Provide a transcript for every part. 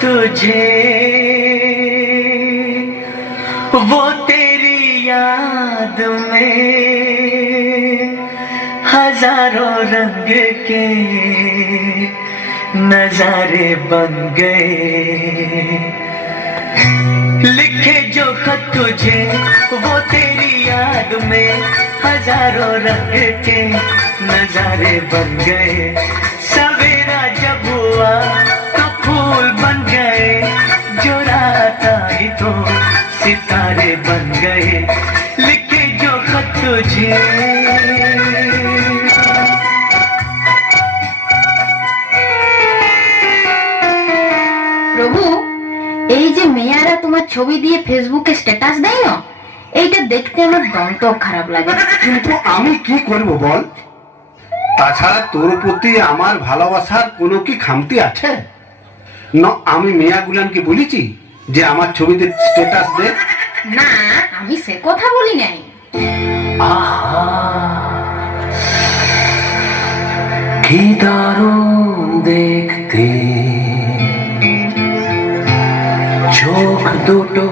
तुझे वो तेरी याद में हजारों रंग के नजारे बन गए। लिखे जो खत तुझे वो तेरी याद में हजारों रंग के नजारे बन गए। सवेरा जब हुआ तो फूल बन गए, जो रात आई तो सितारे बन गए। लिखे जो खत तुझे। প্রভু, এই যে মেয়ারা তোমার ছবি দিয়ে ফেসবুকে স্ট্যাটাস দেয় না, এইটা দেখতে আমার দন্ত খারাপ লাগে। কিন্তু আমি কি করব বল? তাছাড়া তোর প্রতি আমার ভালোবাসার কোনো কি খামতি আছে? না, আমি মেয়া গুলানকে বলেছি যে আমার ছবিতে স্ট্যাটাস দে। না, আমি সে কথা বলি নাই। কি দারুণ দেখতে চোখ দুটো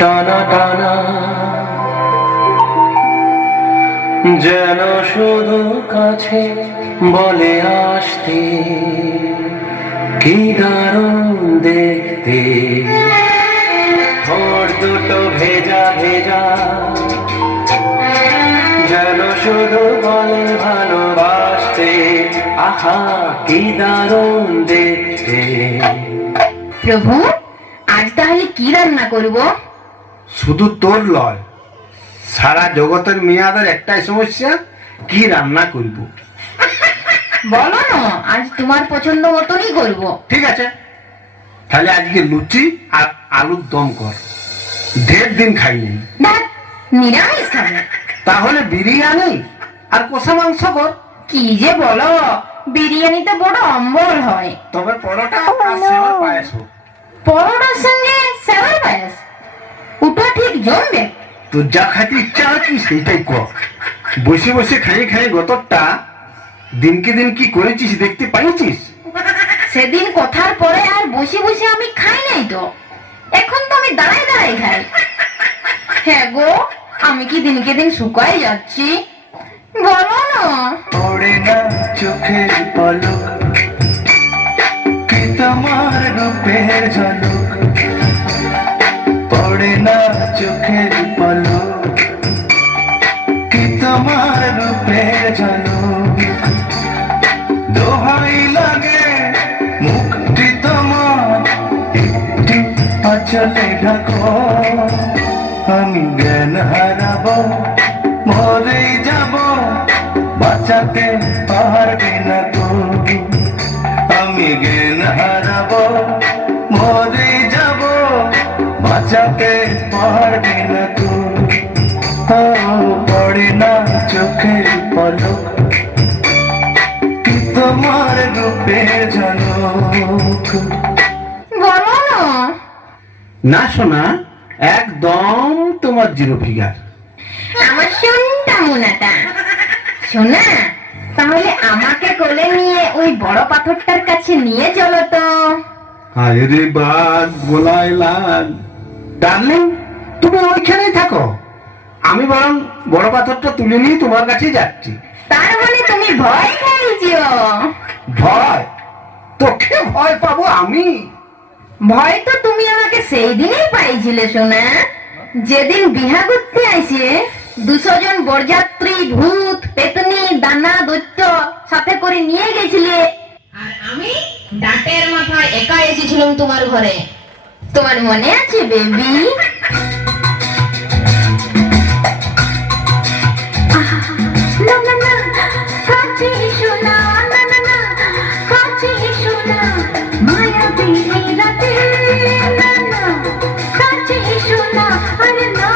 টানা টানা, যেন শুধু কাছে বলে আসতে। কি দারুণ দেখতে ঠোঁট দুটো ভেজা ভেজা, যেন শুধু বলে ভালোবাসতে। আহা কি দারুণ দেখতে। প্রভু, আজ তাহলে কি রান্না করব? শুধু তোর লয়, সারা জগতের মেয়াদের একটাই সমস্যা, কি রান্না করব। বলো না, আজ তোমার পছন্দ মতনই করব। ঠিক আছে, তাহলে আজকে লুচি আর আলুর দম কর। ঢের দিন খাইনি। ধ্যাৎ, নিরামিষ খাবে। তাহলে বিরিয়ানি আর কষা মাংস কর। কি যে বলো, বিরিয়ানিতে বড় অম্বল হয়। তবে পরোটা আর সেমাই পায়েস হোক। পরোটার সঙ্গে সেমাই পায়েস, ওটা ঠিক জমবে। তোর যা খাইতে ইচ্ছা হচ্ছে সেইটাই কর। বসে বসে খাই খাই গতরটা দিনকে দিন কি করেছিস দেখতে পাইছিস? সেদিন কথার পরে আর বসে বসে আমি খাই নাই তো, এখন তো আমি দাঁড়াই দাঁড়াই খাই। হ্যাঁ গো, আমি কি দিনকে দিন শুকাই যাচ্ছি? বলো না। পড়ে না চোখের পলক, কি তোমার রূপের ঝলক। পড়ে না চোখের পলক, কি তোমার রূপের ঝলক। দোহাই লাগে মুক্তি তোমার, একটু আঁচলে ঢাকো। আমি জ্ঞান হারাবো, মরে যাব, বাঁচাতে পারবে না তো। আমি জ্ঞান হারাবো, মরে যাব, বাঁচাতে পারবে না তো। পড়ে না চোখের পলক, কি তোমার রূপের ঝলক। বলো না। না শোনা, একদম তোমার জিরো ফিগার। আমার সোনটা মোনাটা। শোনা, তাহলে আমাকে কোলে নিয়ে ওই বড় পাথরটার কাছে নিয়ে চলো তো। আরে রে বাদ গোলাই লাল, ডার্লিং তুমি ওইখানেই থাকো, আমি বরং বড় পাথরটা তুলে নিয়ে তোমার কাছে যাচ্ছি। তার মানে তুমি ভয় খাইছো? ভয়? তোকে ভয় পাবো আমি? ভয় তো তুমি আমাকে সেই দিনই পাইছিলে সোনা, যেদিন বিহা করতে আইছে 200 জন বরযাত্রী, ভূত, পেতনি, দানা, দৈত্য সাথে করে নিয়ে গেছিলে, আর আমি ডাটের মাথায় একা এসেছিলাম তোমার ঘরে। তোমার মনে আছে বেবি? না না না, কাছে এসো না, না না না, কাছে এসো না, মায়াবী এই রাতে, না না, কাছে এসো না, আরে না,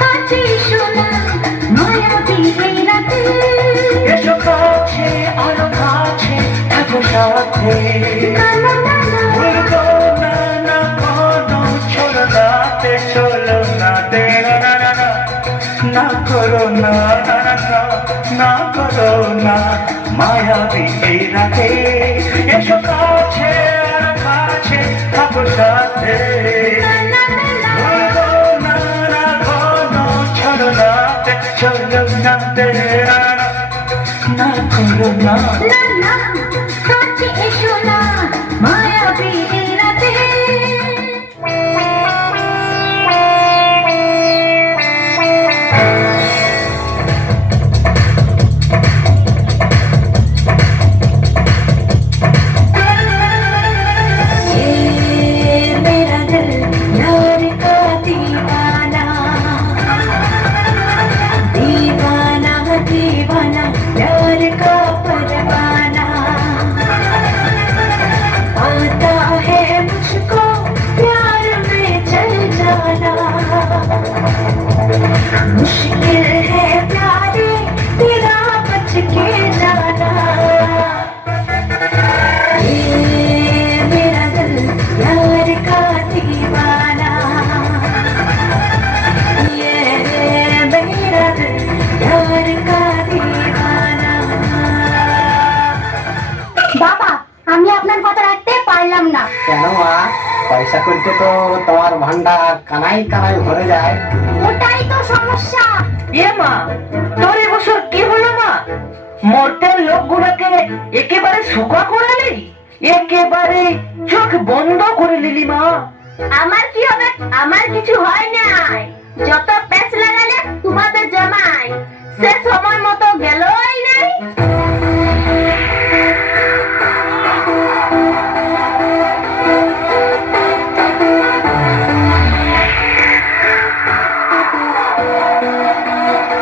কাছে এসো না, মায়াবী এই রাতে। এসো কাছে, আরো কাছে, থাকো সাথে। না না না না, ভুলবো না না কোনো ছোড়নাতে, চলো না দে না না না না, না করো না না না না, না করো না মায়াবী এই রাতে। এসো কাছে, আর কাছে আছে থাকো সাথে বলবো না না কোনো ছড়ো নাতে চলো নাতে না না করো না না না কাছে এসো না মায়াবী রাতে मुश्किल है प्यारे तेरा बच के जाना ये मेरा दिल यार का दीवाना ये मेरा दिल यार का दीवाना বাবা আমি আপনার কথা রাখতে পারলাম না কেন মা পয়সা করতে তো তোমার ভান্ডার কানাই কানাই ভরে যায়। ওটাই তো সমস্যা এ মা তোর এবছর কি হলো মা মর্তের লোকগুলোকে একেবারে শোকা করালি একেবারে চোখ বন্ধ করে নিলি মা আমার কি হবে আমার কিছু হয় নাই যত প্যাচ লাগালে তোমাদের জামাই সে সময় মতো গেলই নাই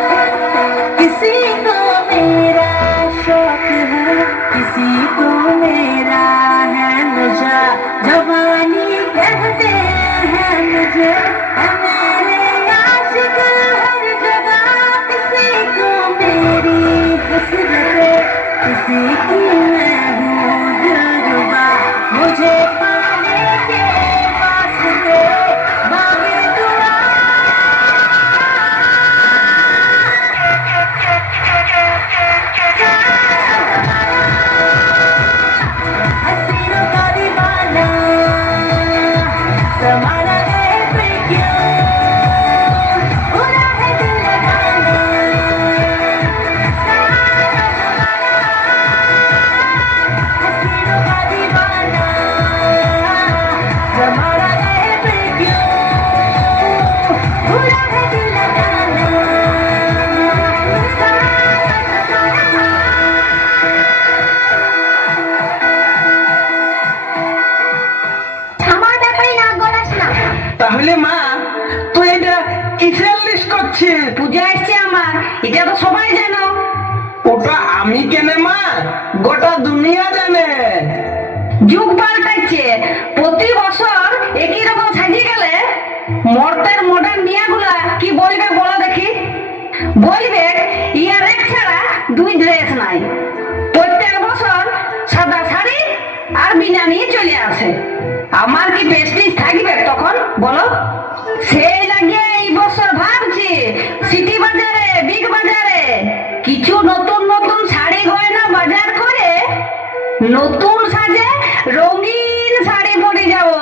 किसी को मेरा शौक है किसी को मेरा है नशा जवानी कहते हैं मुझे है मेरे आशिक हर जगह किसी को मेरी हसरत किसी की मैं हूँ दिलरुबा मुझे पाने के वास्ते मांगे दुआ हसीनों का दीवाना समाना है फिर क्यों बुरा है दिल लगाना हसीनों का दीवाना समाना है फिर क्यों बुरा है दिल लगाना আমার ব্যাপারে না গলাস না তাহলে মা তুই এটা কিসের লিস্ট করছিস পূজা আসছে আমার এটা তো সবাই জানো ওটা আমি কেনে মা গোটা দুনিয়া জানে যুগ পাল্টাচ্ছে প্রতি বছর একই রকম সাজিয়ে গেলে মর্তের মডার্ন মিয়াগুলা কি বলবে বলো দেখি বলবে ইয়ার এক ছাড়া দুই ড্রেস নাই প্রত্যেক বছর সাদা শাড়ি আর বিনা নিয়ে চলে আসে আমার কি প্রেস্টিজ থাকবে তখন বলো সেই লাগিয়ে এই বছর ভাবছি সিটি বাজারে বিগ বাজারে কিছু নতুন নতুন শাড়ি গয়না বাজার করে নতুন সাজে রঙিন শাড়ি পরে যাবো